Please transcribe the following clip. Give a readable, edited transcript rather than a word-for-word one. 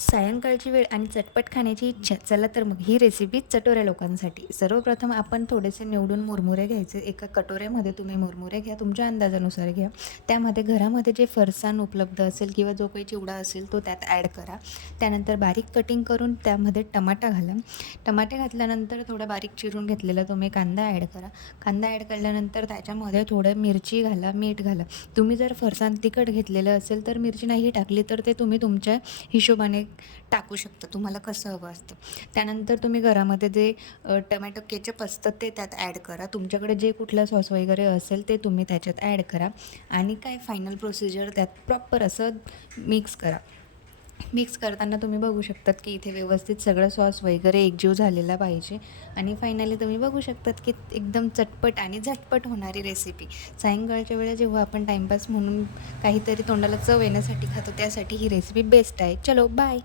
सायंकाळची वेळ आणि चटपट खाण्याची इच्छा. चला तर मग ही रेसिपी चटोऱ्या लोकांसाठी. सर्वप्रथम आपण थोडेसे निवडून मुरमुरे घ्यायचे. एका कटोऱ्यामध्ये तुम्ही मुरमुरे घ्या, तुमच्या अंदाजानुसार घ्या. त्यामध्ये घरामध्ये जे फरसाण उपलब्ध असेल किंवा जो काही चिवडा असेल तो त्यात ॲड करा. त्यानंतर बारीक कटिंग करून त्यामध्ये टमाटा घाला. टमाटे घातल्यानंतर थोडा बारीक चिरून घेतलेला तुम्ही कांदा ॲड करा. कांदा ॲड केल्यानंतर त्याच्यामध्ये थोडं मिरची घाला, मीठ घाला. तुम्ही जर फरसाण तिखट घेतलेलं असेल तर मिरची नाही टाकली तर ते तुम्ही तुमच्या हिशोबाने टाकू शकता, तुम्हाला कसं हवं असतं. त्यानंतर तुम्ही घरामध्ये जे टोमॅटो केचप असतं ते त्यात ॲड करा. तुमच्याकडे जे कुठला सॉस वगैरे असेल ते तुम्ही त्याच्यात ॲड करा आणि काय फायनल प्रोसिजर त्यात प्रॉपर असं मिक्स करा. मिक्स करताना तुम्ही बघू शकतात की इथे व्यवस्थित सगळं सॉस वगैरे एकजीव झालेला पाहिजे आणि फायनली तुम्ही बघू शकतात की एकदम चटपट आणि झटपट होणारी रेसिपी. सायंकाळच्या वेळेला जेव्हा आपण टाईमपास म्हणून काहीतरी तोंडाला चव येण्यासाठी खातो त्यासाठी ही रेसिपी बेस्ट आहे. चलो बाय.